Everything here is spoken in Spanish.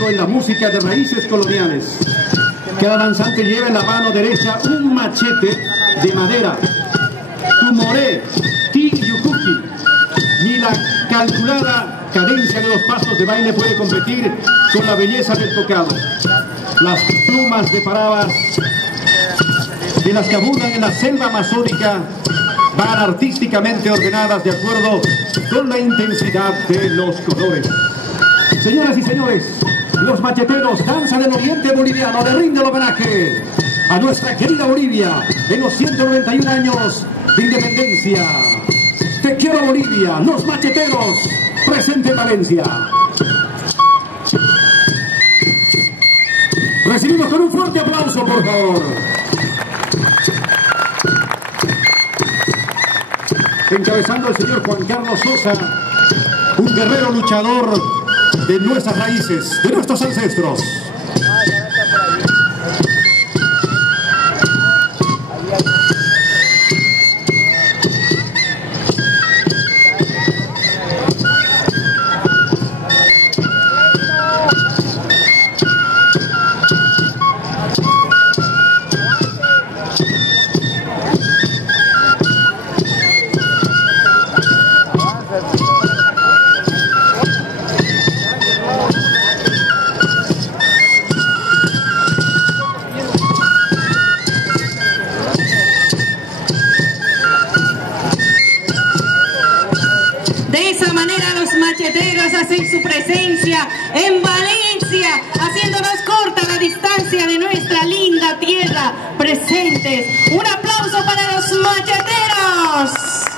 único en la música de raíces coloniales. Cada danzante lleva en la mano derecha un machete de madera. Tumoré, ti yukuki. Ni la calculada cadencia de los pasos de baile puede competir con la belleza del tocado. Las plumas de parabas de las que abundan en la selva amazónica van artísticamente ordenadas de acuerdo con la intensidad de los colores. Señoras y señores, los macheteros, danza del oriente boliviano, le rinde el homenaje a nuestra querida Bolivia en los 191 años de independencia. Te quiero Bolivia, los macheteros, presente en Valencia. Recibimos con un fuerte aplauso, por favor. Encabezando el señor Juan Carlos Sosa, un guerrero luchador de nuestras raíces, de nuestros ancestros. Macheteros hacen su presencia en Valencia, haciéndonos corta la distancia de nuestra linda tierra presentes. Un aplauso para los macheteros.